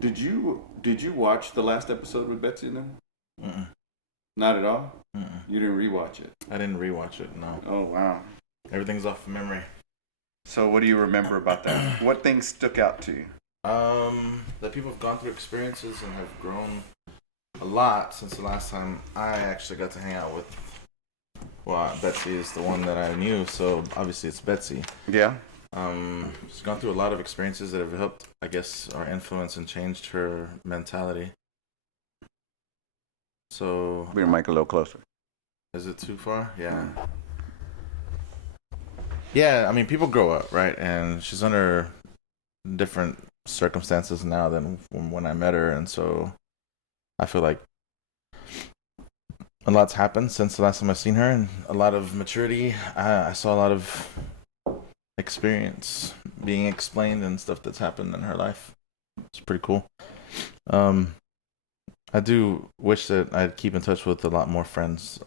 Did you watch the last episode with Betsy and them? Mm-mm. Not at all. Mm-mm. You didn't rewatch it. I didn't rewatch it. No. Oh wow. Everything's off of memory. So what do you remember about that? What things stuck out to you? That people have gone through experiences and have grown a lot since the last time I actually got to hang out with. Well, Betsy is the one that I knew, so obviously it's Betsy. Yeah. She's gone through a lot of experiences that have helped, I guess, or influenced and changed her mentality. So, Bring your mic a little closer. is it too far? Yeah. Yeah, I mean, people grow up, right? And she's under different circumstances now than when I met her, and so I feel like a lot's happened since the last time I've seen her, and a lot of maturity. I saw a lot of experience being explained and stuff that's happened in her life. It's pretty cool. I do wish that I'd keep in touch with a lot more friends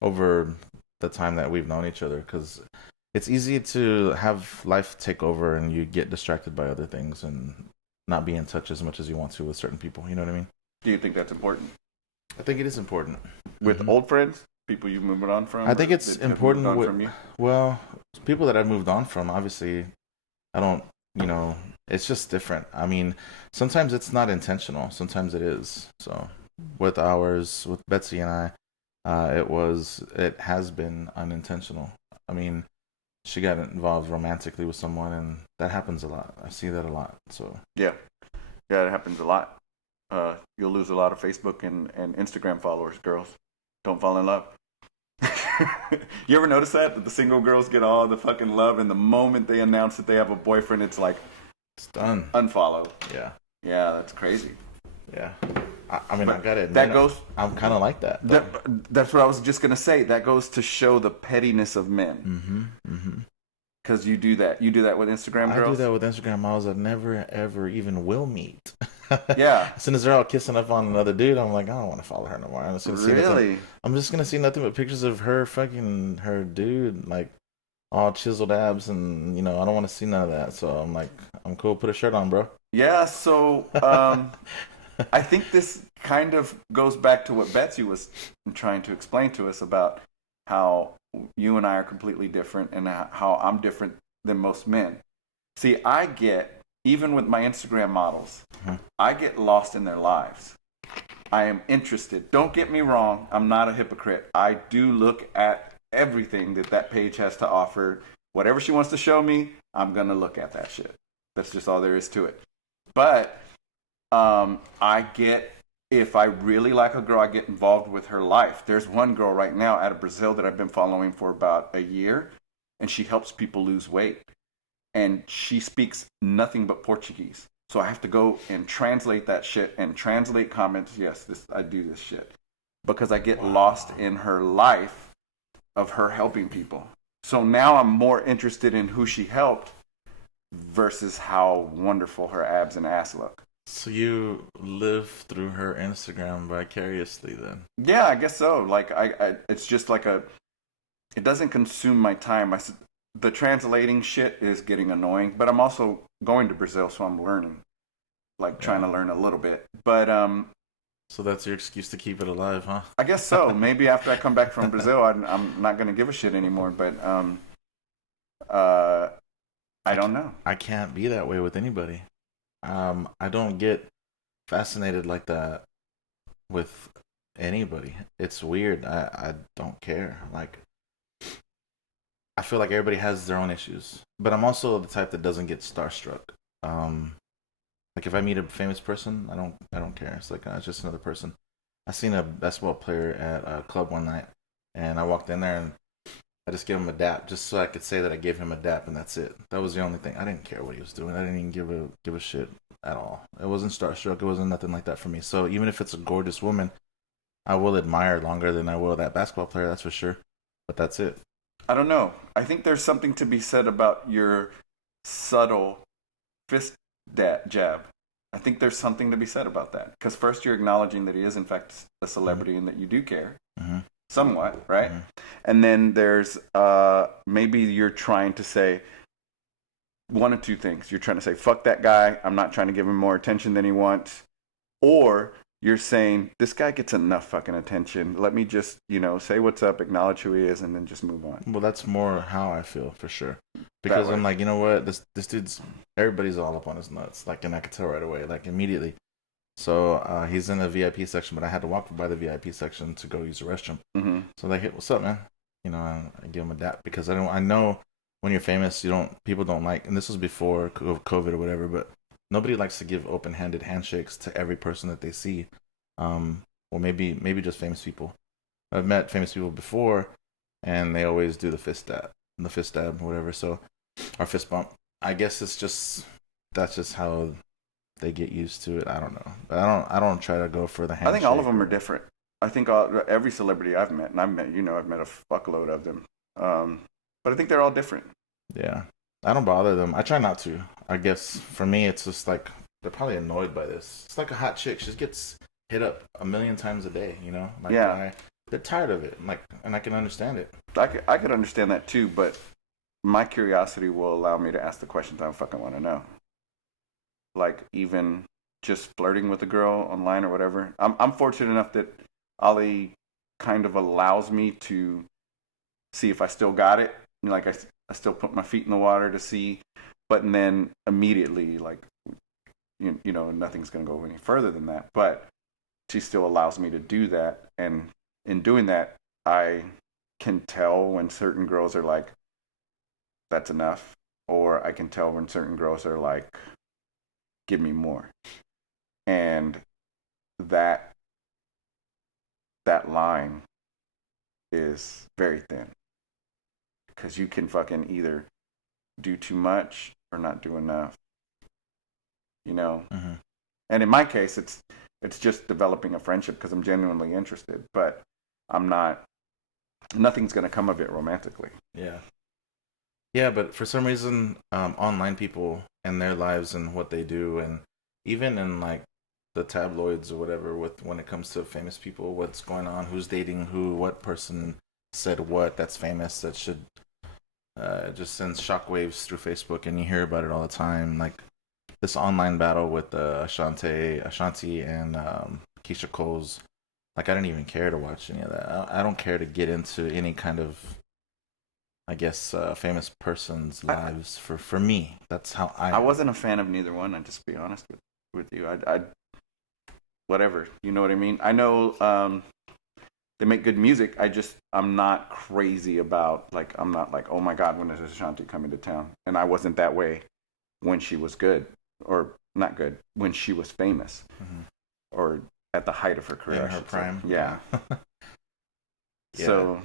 over the time that we've known each other, because it's easy to have life take over and you get distracted by other things and not be in touch as much as you want to with certain people. You know what I mean? Do you think that's important? I think it is important. With old friends? People you've moved on from? I think it's that have important moved on with, from you? well, people that I've moved on from, obviously, I don't, it's just different. I mean, sometimes it's not intentional, sometimes it is. So, with Betsy and I, it has been unintentional. I mean, she got involved romantically with someone, and that happens a lot. I see that a lot. So, Yeah. Yeah, it happens a lot. You'll lose a lot of Facebook and Instagram followers, girls. Don't fall in love. You ever notice that the single girls get all the fucking love, and the moment they announce that they have a boyfriend, it's like it's done. Unfollow. Yeah. Yeah, that's crazy. Yeah. I mean, But I gotta admit, that goes. I'm kind of like that. That's what I was just gonna say. That goes to show the pettiness of men. Because you do that. You do that with Instagram girls. I do that with Instagram models that never ever even will meet. Yeah. As soon as they're all kissing up on another dude, I'm like, I don't want to follow her no more. I'm just gonna see nothing but pictures of her fucking her dude, like all chiseled abs, and I don't want to see none of that. So I'm like, I'm cool. Put a shirt on, bro. Yeah. So I think this kind of goes back to what Betsy was trying to explain to us about how you and I are completely different and how I'm different than most men. See, even with my Instagram models, I get lost in their lives. I am interested. Don't get me wrong. I'm not a hypocrite. I do look at everything that page has to offer. Whatever she wants to show me, I'm going to look at that shit. That's just all there is to it. But if I really like a girl, I get involved with her life. There's one girl right now out of Brazil that I've been following for about a year, and she helps people lose weight. And she speaks nothing but Portuguese. So I have to go and translate that shit and translate comments. Yes, I do this shit. Because I get lost in her life of her helping people. So now I'm more interested in who she helped versus how wonderful her abs and ass look. So you live through her Instagram vicariously then? Yeah, I guess so. Like it's just like it doesn't consume my time. The translating shit is getting annoying, but I'm also going to Brazil, so I'm learning, trying to learn a little bit. But so that's your excuse to keep it alive, huh? I guess so. Maybe after I come back from Brazil, I'm not going to give a shit anymore. But I don't know. I can't be that way with anybody. I don't get fascinated like that with anybody. It's weird. I don't care. Like, I feel like everybody has their own issues, but I'm also the type that doesn't get starstruck. Like if I meet a famous person, I don't care. It's like it's just another person. I seen a basketball player at a club one night, and I walked in there and I just gave him a dap, just so I could say that I gave him a dap, and that's it. That was the only thing. I didn't care what he was doing. I didn't even give a shit at all. It wasn't starstruck. It wasn't nothing like that for me. So even if it's a gorgeous woman, I will admire longer than I will that basketball player. That's for sure. But that's it. I don't know. I think there's something to be said about your subtle fist jab. I think there's something to be said about that. Because first you're acknowledging that he is in fact a celebrity and that you do care. Somewhat, right? And then there's maybe you're trying to say, one of two things. You're trying to say, fuck that guy. I'm not trying to give him more attention than he wants. Or you're saying, this guy gets enough fucking attention. Let me just, say what's up, acknowledge who he is, and then just move on. Well, that's more how I feel, for sure. Because I'm like, you know what? This dude's, everybody's all up on his nuts. Like, and I could tell right away, like, immediately. So he's in the VIP section, but I had to walk by the VIP section to go use the restroom. Mm-hmm. So like, hey, what's up, man? I give him a dap because I know when you're famous, people don't like, and this was before COVID or whatever, but nobody likes to give open-handed handshakes to every person that they see. Or maybe just famous people. I've met famous people before, and they always do the fist dab, whatever. So, or fist bump. I guess that's just how they get used to it. I don't know. But I don't try to go for the handshake. I think all of them are different. I think every celebrity I've met, and I've met a fuckload of them. But I think they're all different. Yeah. I don't bother them. I try not to. I guess for me, it's just like, they're probably annoyed by this. It's like a hot chick. She just gets hit up 1,000,000 times a day, Like, yeah. They're tired of it. Like, and I can understand it. I could understand that too, but my curiosity will allow me to ask the questions I fucking want to know. Like, even just flirting with a girl online or whatever. I'm fortunate enough that Ali kind of allows me to see if I still got it. Like, I still put my feet in the water to see, but then immediately, like, nothing's going to go any further than that. But she still allows me to do that. And in doing that, I can tell when certain girls are like, that's enough. Or I can tell when certain girls are like, give me more. And that line is very thin. Because you can fucking either do too much or not do enough. Mm-hmm. And in my case, it's just developing a friendship because I'm genuinely interested. But nothing's going to come of it romantically. Yeah. Yeah, but for some reason, online people and their lives and what they do, and even in like the tabloids or whatever, when it comes to famous people, what's going on, who's dating who, what person said what that's famous, that should just sends shockwaves through Facebook, and you hear about it all the time. Like this online battle with Ashanti and Keisha Cole's. Like, I didn't even care to watch any of that. I don't care to get into any kind of, I guess, famous person's lives. For me, that's how I wasn't a fan of neither one. I'd just be honest with you. I whatever. You know what I mean? I know they make good music. I'm not crazy about, like, I'm not like, oh my God, when is Ashanti coming to town? And I wasn't that way when she was good, or not good, when she was famous, or at the height of her career. In her prime. Yeah. Yeah. So,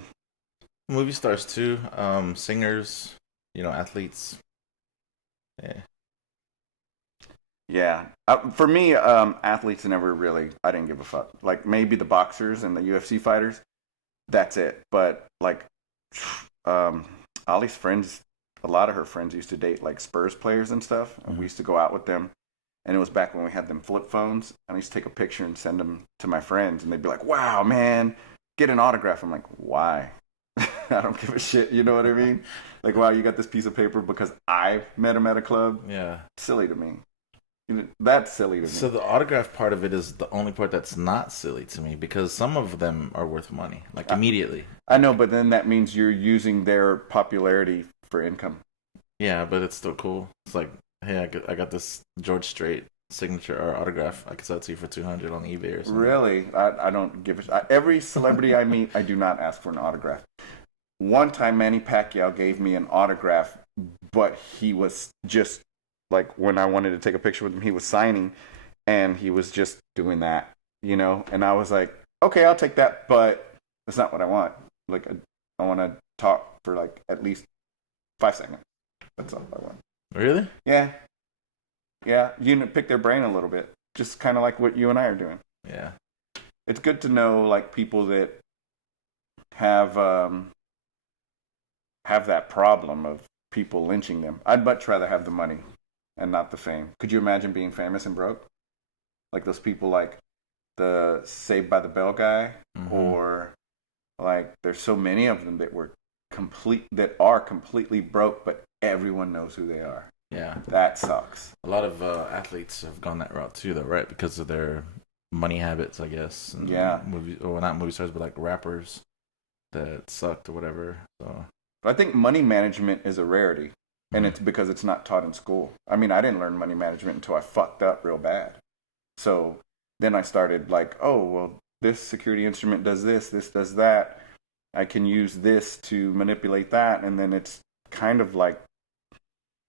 movie stars too, singers, athletes. Yeah. For me, athletes never really, I didn't give a fuck. Like, maybe the boxers and the UFC fighters, that's it. But, like, Ali's friends, a lot of her friends used to date, like, Spurs players and stuff. And we used to go out with them. And it was back when we had them flip phones. And I used to take a picture and send them to my friends. And they'd be like, wow, man, get an autograph. I'm like, why? I don't give a shit. You know what I mean? Like, wow, you got this piece of paper because I met him at a club? Yeah. Silly to me. That's silly to me. So the autograph part of it is the only part that's not silly to me, because some of them are worth money, like immediately. I know, but then that means you're using their popularity for income. Yeah, but it's still cool. It's like, hey, I got this George Strait signature or autograph. I could sell it to you for $200 on eBay or something. Really? I don't give a shit. Every celebrity I meet, I do not ask for an autograph. One time, Manny Pacquiao gave me an autograph, but he was just, like, when I wanted to take a picture with him, he was signing, and he was just doing that, And I was like, okay, I'll take that, but that's not what I want. Like, I want to talk for, like, at least 5 seconds. That's all I want. Really? Yeah. Yeah, pick their brain a little bit. Just kind of like what you and I are doing. Yeah. It's good to know, like, people that have that problem of people lynching them. I'd much rather have the money and not the fame. Could you imagine being famous and broke? Like those people, like the Saved by the Bell guy, or like there's so many of them that are completely broke, but everyone knows who they are. Yeah. That sucks. A lot of athletes have gone that route too, though, right? Because of their money habits, I guess. And Yeah. or not movie stars, but like rappers that sucked or whatever. So But I think money management is a rarity, and Mhm. it's because it's not taught in school. I mean, I didn't learn money management until I fucked up real bad. So then I started like, oh, well, this security instrument does this does that. I can use this to manipulate that, and then it's kind of like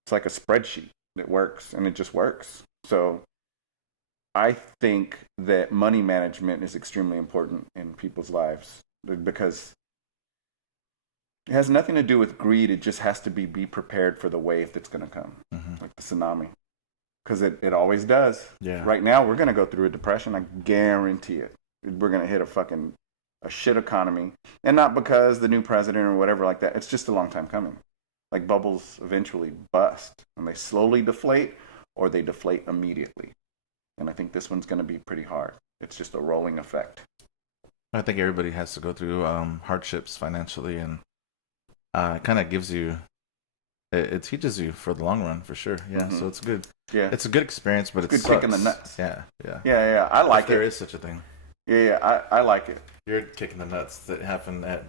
it's like a spreadsheet that works, and it just works. So I think that money management is extremely important in people's lives because it has nothing to do with greed. It just has to be prepared for the wave that's going to come, like the tsunami, because it always does. Yeah. Right now, we're going to go through a depression. I guarantee it. We're going to hit a shit economy, and not because the new president or whatever like that. It's just a long time coming. Like bubbles eventually bust, and they slowly deflate, or they deflate immediately. And I think this one's going to be pretty hard. It's just a rolling effect. I think everybody has to go through hardships financially, and it kind of gives you, it teaches you for the long run, for sure. Yeah, so it's good. Yeah, it's a good experience, but it's good kick in the nuts. Yeah. Yeah. I like if there is such a thing. Yeah, I like it. You're kicking the nuts that happened at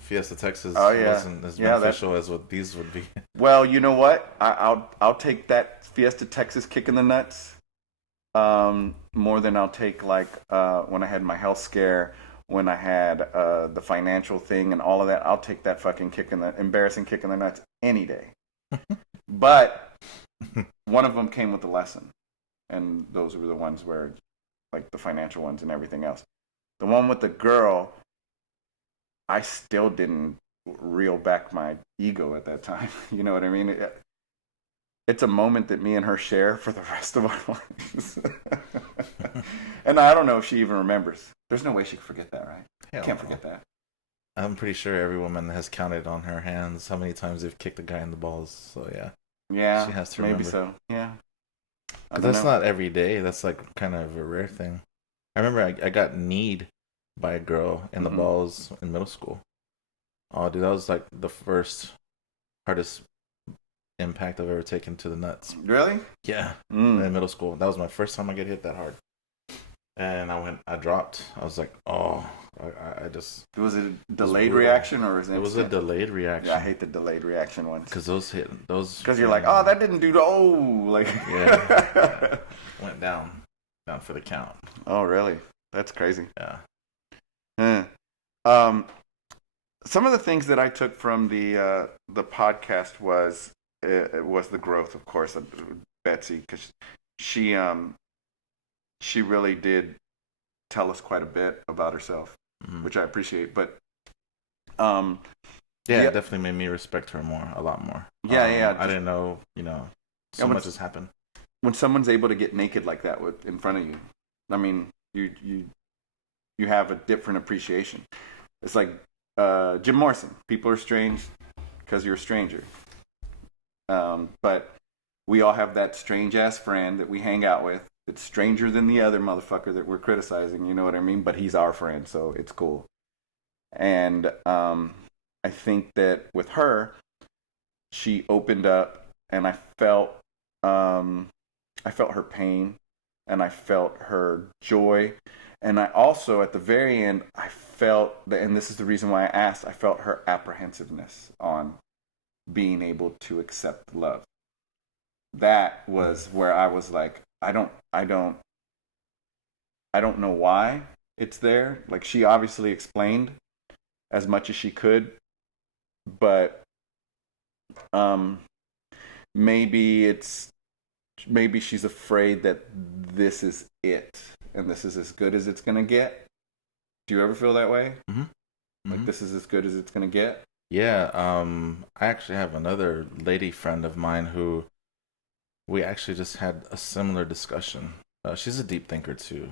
Fiesta, Texas. Oh yeah, wasn't as beneficial as what these would be. Well, you know what? I'll take that Fiesta, Texas kick in the nuts. More than I'll take like when I had my health scare, when I had the financial thing and all of that. I'll take that fucking embarrassing kick in the nuts any day. But one of them came with a lesson, and those were the ones where, like the financial ones and everything else. The one with the girl, I still didn't reel back my ego at that time. You know what I mean? It's a moment that me and her share for the rest of our lives. And I don't know if she even remembers. There's no way she could forget that, right? Can't forget that. I'm pretty sure every woman has counted on her hands how many times they've kicked a guy in the balls. So yeah. Yeah. She has to maybe remember. so. Yeah. But that's not every day. That's like kind of a rare thing. I remember I got kneed by a girl in the balls in middle school. Oh, dude, that was like the first hardest impact I've ever taken to the nuts. Really? Yeah. In middle school. That was my first time I get hit that hard. And I dropped. I was like, oh, I just. Was it a delayed reaction or was it? It was a delayed reaction. Yeah, I hate the delayed reaction ones. Because those. Because you're like, oh, that didn't do like. Yeah. Went down for the count. Oh, really? That's crazy. Yeah. Some of the things that I took from the podcast was the growth, of course, of Betsy, because she really did tell us quite a bit about herself, which I appreciate. But it definitely made me respect her a lot more. Yeah. I didn't know, so much has happened. When someone's able to get naked like that in front of you, I mean, you have a different appreciation. It's like Jim Morrison. People are strange because you're a stranger. But we all have that strange ass friend that we hang out with. It's stranger than the other motherfucker that we're criticizing. You know what I mean? But he's our friend, so it's cool. And I think that with her, she opened up, and I felt her pain, and I felt her joy, and I also, at the very end, I felt that, and this is the reason why I asked, I felt her apprehensiveness on being able to accept love. That was where I was like, I don't know why it's there. Like, she obviously explained as much as she could, but maybe she's afraid that this is it and this is as good as it's gonna get. Do you ever feel that way? Like this is as good as it's gonna get? Yeah. I actually have another lady friend of mine who we actually just had a similar discussion. She's a deep thinker too.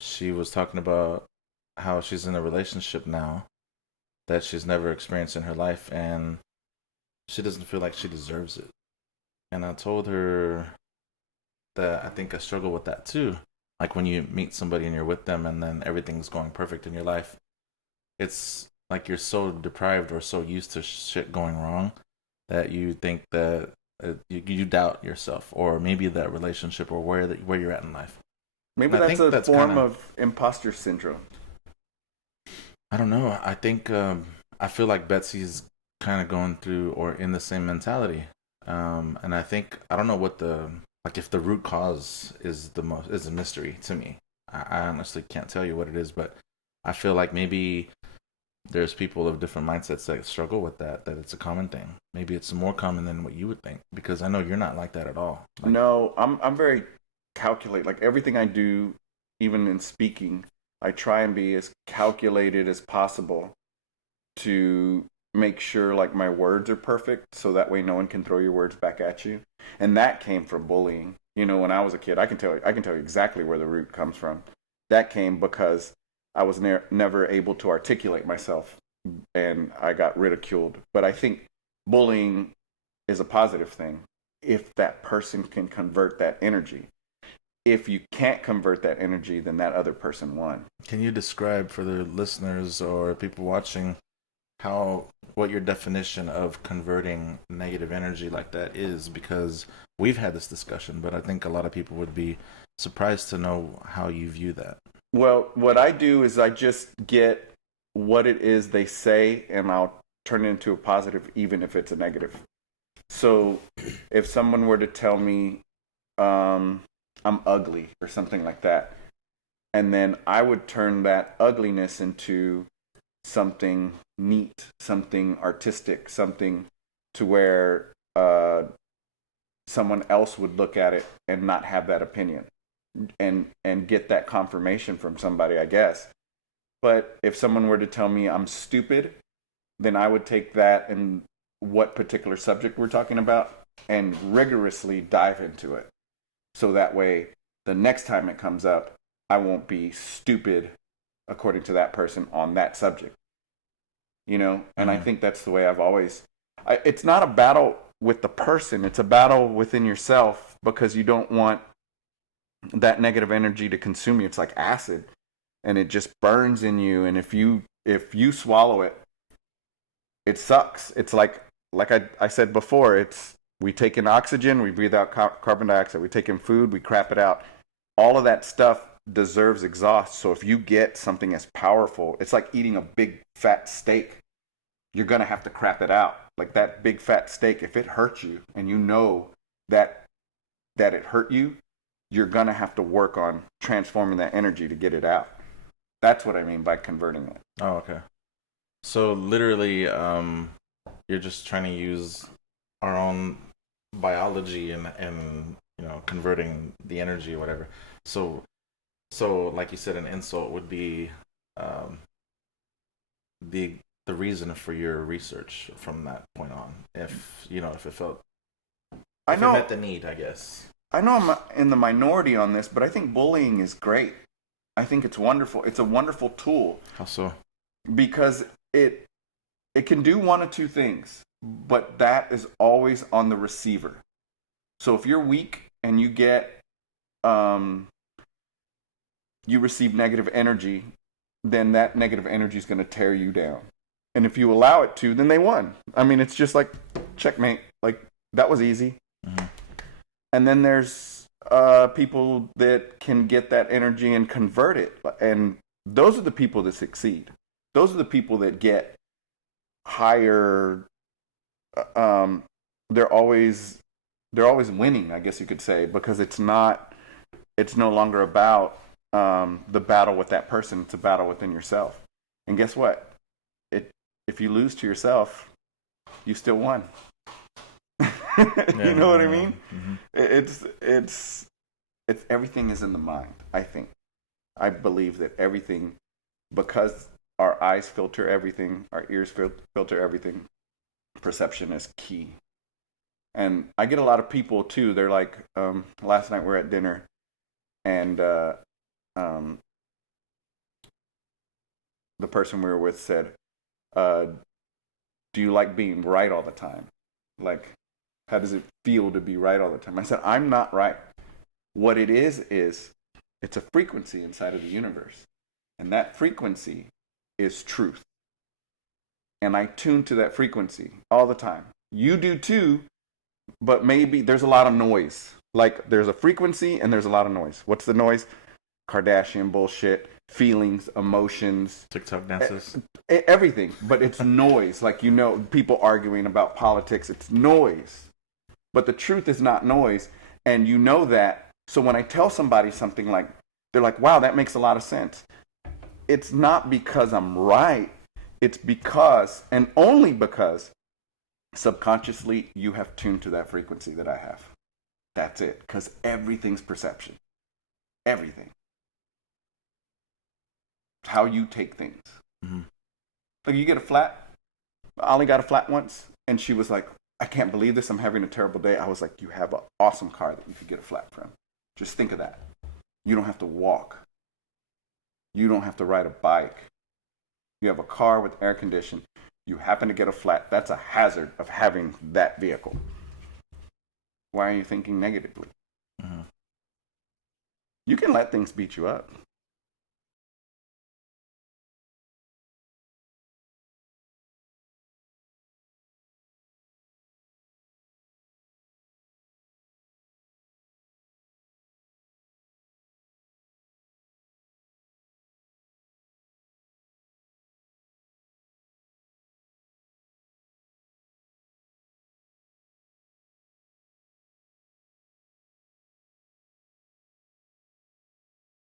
She was talking about how she's in a relationship now that she's never experienced in her life, and she doesn't feel like she deserves it. And I told her that I think I struggle with that too. Like when you meet somebody and you're with them and then everything's going perfect in your life, it's like you're so deprived or so used to shit going wrong that you think that you doubt yourself, or maybe that relationship, or where you're at in life. Maybe And I that's think a that's form kind of, of imposter syndrome. I don't know. I think I feel like Betsy's kind of going through or in the same mentality. And I think I don't know what the like if the root cause is a mystery to me. I honestly can't tell you what it is, but I feel like maybe there's people of different mindsets that struggle with that it's a common thing. Maybe it's more common than what you would think, because I know you're not like that at all. Like, No, I'm very calculate. Like everything I do, even in speaking, I try and be as calculated as possible to make sure like my words are perfect, so that way no one can throw your words back at you. And that came from bullying. When I was a kid, I can tell you exactly where the root comes from. That came because I was never able to articulate myself, and I got ridiculed. But I think bullying is a positive thing if that person can convert that energy. If you can't convert that energy, then that other person won. can you describe for the listeners or people watching how what your definition of converting negative energy like that is? Because we've had this discussion, but I think a lot of people would be surprised to know how you view that. Well, what I do is I just get what it is they say, and I'll turn it into a positive, even if it's a negative. So if someone were to tell me I'm ugly or something like that, and then I would turn that ugliness into something neat, something artistic, something to where someone else would look at it and not have that opinion, and get that confirmation from somebody, I guess. But if someone were to tell me I'm stupid, then I would take that and what particular subject we're talking about and rigorously dive into it. So that way, the next time it comes up, I won't be stupid according to that person on that subject. And I think that's the way I've always. It's not a battle with the person, it's a battle within yourself, because you don't want that negative energy to consume you. It's like acid, and it just burns in you. And if you swallow it, it sucks. It's like I said before. It's we take in oxygen, we breathe out carbon dioxide. We take in food, we crap it out. All of that stuff deserves exhaust. So if you get something as powerful, it's like eating a big fat steak. You're gonna have to crap it out. Like that big fat steak, if it hurts you and you know that it hurt you, you're gonna have to work on transforming that energy to get it out. That's what I mean by converting it. Oh, okay. So literally, you're just trying to use our own biology and converting the energy or whatever. So like you said, an insult would be um, the reason for your research from that point on. If it felt I if it know met the need, I guess. I know I'm in the minority on this, but I think bullying is great. I think it's wonderful. It's a wonderful tool How so? because it can do one of two things, but that is always on the receiver. So if you're weak and you receive negative energy, then that negative energy is going to tear you down. And if you allow it to, then they won. I mean, it's just like checkmate. Like that was easy. Mm-hmm. And then there's people that can get that energy and convert it, and those are the people that succeed. Those are the people that get higher. They're always winning, I guess you could say, because it's no longer about the battle with that person. It's a battle within yourself. And guess what? If you lose to yourself, you still won. You know what I mean? Mm-hmm. It's everything is in the mind. I believe that everything, because our eyes filter everything, our ears filter everything. Perception is key. And I get a lot of people too. They're like, last night we were at dinner, and the person we were with said, "Do you like being right all the time? Like, how does it feel to be right all the time?" I said, "I'm not right. What it is it's a frequency inside of the universe, and that frequency is truth. And I tune to that frequency all the time. You do too, but maybe there's a lot of noise. Like there's a frequency and there's a lot of noise. What's the noise? Kardashian bullshit, feelings, emotions, TikTok dances, everything. But it's noise. Like, you know, people arguing about politics. It's noise. But the truth is not noise. And you know that. So when I tell somebody something like, they're like, wow, that makes a lot of sense. It's not because I'm right. It's because, and only because, subconsciously you have tuned to that frequency that I have. That's it. Because everything's perception. Everything. How you take things. Mm-hmm. Like, you get a flat. Ollie got a flat once, and she was like, I can't believe this. I'm having a terrible day. I was like, you have an awesome car that you could get a flat from. Just think of that. You don't have to walk. You don't have to ride a bike. You have a car with air conditioning. You happen to get a flat. That's a hazard of having that vehicle. Why are you thinking negatively? Mm-hmm. You can let things beat you up.